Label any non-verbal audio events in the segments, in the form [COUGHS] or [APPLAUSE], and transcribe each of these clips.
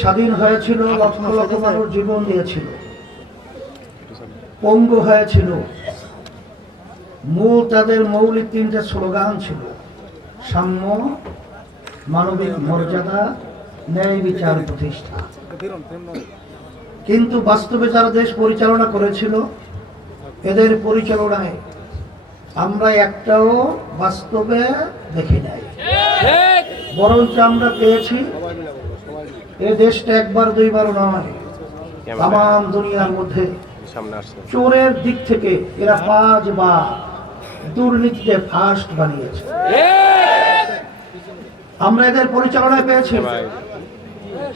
স্বাধীন হয়েছিল লক্ষ লক্ষ মানুষ জীবন দিয়েছিল। পঙ্গু হয়েছিল। মূল তাদের মৌলিক তিনটে স্লোগান ছিল। সাম্য মানবিক মর্যাদা ন্যায় বিচার প্রতিষ্ঠা। কিন্তু বাস্তবে যারা দেশ পরিচালনা করেছিল এদের পরিচালনায় আমরা একটাও বাস্তবে দেখি নাই। বরঞ্চ আমরা পেয়েছি এ দেশটা একবার দুইবার নয় তাম দুনিয়ার মধ্যে চোরের দিক থেকে এরা পাঁচ বা দুর্নীতিতে ফার্স্ট বানিয়েছে। আমরা এদের পরিচালনায় পেয়েছি।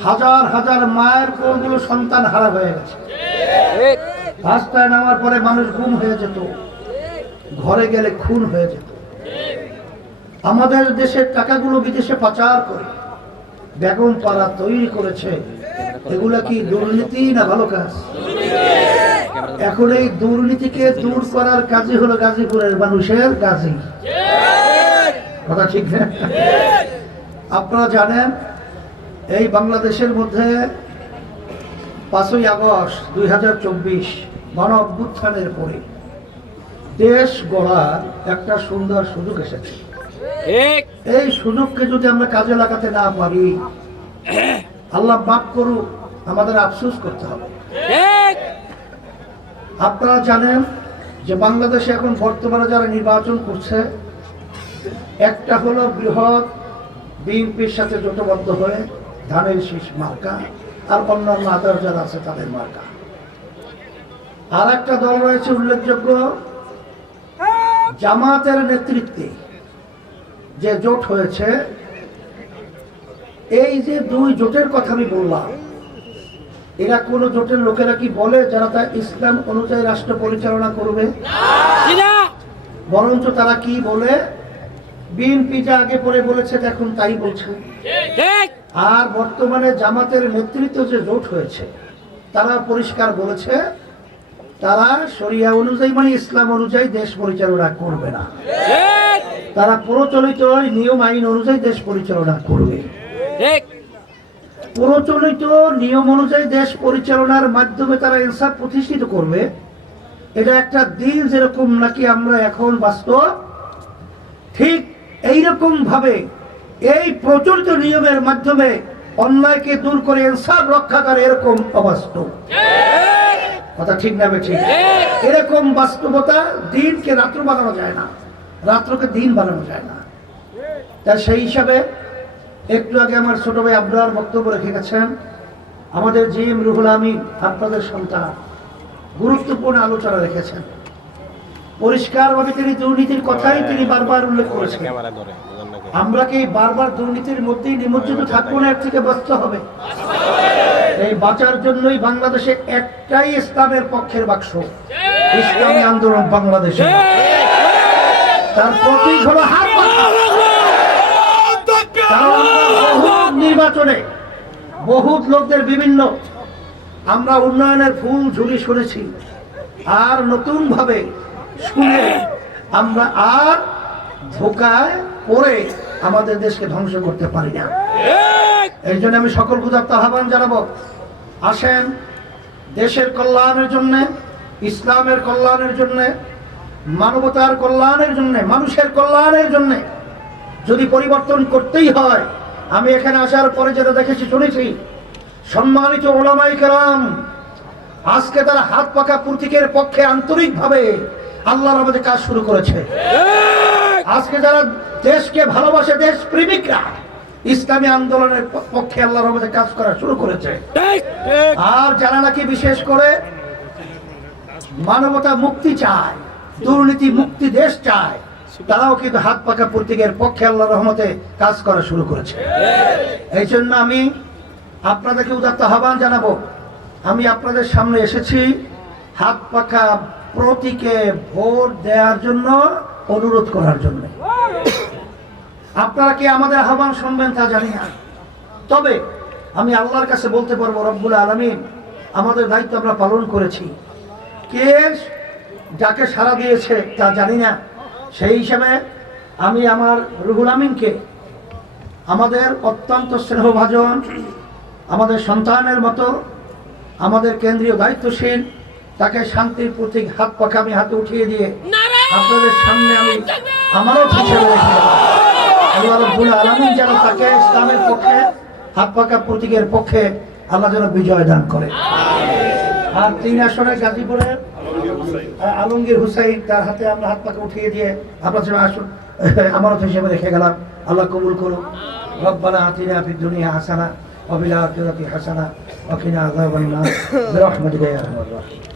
হাজার হাজার মায়ের কোলগুলো সন্তান হারা হয়ে গেছে। রাস্তায় নামার পরে মানুষ গুম হয়ে যেত। ঘরে গেলে খুন হয়ে যেত। আমাদের দেশের টাকাগুলো বিদেশে পাচার করে বেগম পাড়া তৈরি করেছে। এগুলা কি দুর্নীতি না ভালো কাজ? এখন এই দুর্নীতিকে দূর করার কাজই হলো গাজীপুরের মানুষের কাজই। কথা ঠিক না? আপনারা জানেন, এই বাংলাদেশের মধ্যে পাঁচই আগস্ট দুই হাজার চব্বিশ গণ পরে দেশ গড়ার একটা সুন্দর সুযোগ এসেছে। এই সুযোগকে যদি আমরা কাজে লাগাতে না পারি আল্লাহ মাফ করুক আমাদের আফসোস করতে হবে। আপনারা জানেন যে বাংলাদেশে এখন বর্তমানে যারা নির্বাচন করছে একটা হলো বৃহৎ বিএনপির সাথে জোটবদ্ধ হয়ে ধানের শীষ মার্কা আর অন্যান্য আদার যারা আছে তাদের মার্কা। আর একটা দল রয়েছে উল্লেখযোগ্য জামাতের নেতৃত্বে। যে জোট হয়েছে এই যে দুই জোটের কথা আমি বললাম এরা কোন জোটের লোকেরা কি বলে যারা তা ইসলাম অনুযায়ী রাষ্ট্র পরিচালনা করবে? বরঞ্চ তারা কি বলে? বিএনপি যা আগে পরে বলেছে এখন তাই বলছে। আর বর্তমানে জামাতের নেতৃত্ব যে জোট হয়েছে তারা পরিষ্কার বলেছে তারা শরিয়া অনুযায়ী মানে ইসলাম অনুযায়ী দেশ পরিচালনা করবে না। তারা প্রচলিত নিয়ম আইন অনুযায়ী দেশ পরিচালনা করবে। প্রচলিত নিয়ম অনুযায়ী দেশ পরিচালনার মাধ্যমে তারা ইনসাফ প্রতিষ্ঠিত করবে। এটা একটা দিন যেরকম নাকি আমরা এখন বাস্তব। ঠিক এইরকম ভাবে এই প্রচলিত নিয়মের মাধ্যমে অন্যায়কে দূর করে ইনসাফ রক্ষা করে এরকম অবাস্তব। কথা ঠিক না ঠিক? এরকম বাস্তবতা দিনকে রাত্র বানানো যায় না। রাত্রকে দিন বানানো যায় না। তা সেই হিসাবে একটু আগে আমার ছোট ভাই আব্রার বক্তব্য রেখে গেছেন, আমাদের জি এম রুহুল আমিন আপনাদের সন্তান, গুরুত্বপূর্ণ আলোচনা রেখেছেন। পরিষ্কারভাবে তিনি দুর্নীতির কথাই তিনি বারবার উল্লেখ করেছেন। আমরা কি বারবার দুর্নীতির মধ্যেই নিমজ্জিত থাকব না, এর থেকে বাঁচতে হবে? এই বাঁচার জন্যই বাংলাদেশে একটাই ইসলামের পক্ষের বাক্স, ইসলামী আন্দোলন বাংলাদেশে। তার প্রতীক হলো নির্বাচনে বহুত লোকদের বিভিন্ন আমরা উন্নয়নের ফুল ঝুলি শুনেছি। আর নতুন ভাবে শুনে আমরা আর ধোকায় পড়ে আমাদের দেশকে ধ্বংস করতে পারি না। এই জন্য আমি সকল ক্ষুধার্ত আহ্বান জানাব। আসেন দেশের কল্যাণের জন্য, ইসলামের কল্যাণের জন্য মানবতার কল্যাণের জন্য, মানুষের কল্যাণের জন্য যদি পরিবর্তন করতেই হয়, আমি এখানে আসার পরে যেটা দেখেছি, শুনেছি, সম্মানিত ওলামাই কেরাম, আজকে তারা হাত পাকা প্রতীকের পক্ষে আন্তরিকভাবে আল্লাহর আমাদের কাজ শুরু করেছে। আজকে যারা দেশকে ভালোবাসে দেশ প্রেমিকরা ইসলামী আন্দোলনের পক্ষে আল্লাহর আমাদের কাজ করা শুরু করেছে। আর যারা নাকি বিশেষ করে মানবতা মুক্তি চায় দুর্নীতি মুক্তি দেশ চায়, তারাও কিন্তু হাত পাকা প্রতীকের পক্ষে আল্লাহ রহমতে কাজ করা শুরু করেছে। এই জন্য আমি আপনাদেরকে উদাত্ত আহ্বান জানাব, আমি আপনাদের সামনে এসেছি হাত পাকা প্রতীকে ভোট দেওয়ার জন্য, অনুরোধ করার জন্য। আপনারা কি আমাদের আহ্বান শুনবেন তা জানি না। তবে আমি আল্লাহর কাছে বলতে পারব, রব্বুল আলমিন, আমাদের দায়িত্ব আমরা পালন করেছি। কে যাকে সারা দিয়েছে তা জানি না। সেই হিসাবে আমি আমার রুহুল আমিনকে আমাদের অত্যন্ত স্নেহভাজন আমাদের সন্তানের মতো আমাদের কেন্দ্রীয় দায়িত্বশীল তাকে শান্তির প্রতীক হাত পাখা আমি হাতে উঠিয়ে দিয়ে আপনাদের সামনে আমি আমারও হিসেবে রেখে। আল্লাহ রব্বুল আলামিন যেন তাকে ইসলামের পক্ষে হাত পাকা প্রতীকের পক্ষে আল্লাহ যেন বিজয় দান করে। আর তিন আসনে গাজীপুরের আলমগীর হুসাইন তার হাতে আমরা হাত পাকে উঠিয়ে দিয়ে আপনার জন্য আসুন। [LAUGHS] আমারও তো হিসেবে রেখে গেলাম। আল্লাহ কবুল করুন রব্বানা আতিনা ফিদ দুনিয়া হাসানা ওয়া ফিল আখিরাতি হাসানা ওয়া কিনা আযাবান নার [COUGHS] বিরহমাতিকা ইয়া আরহামার রাহিমিন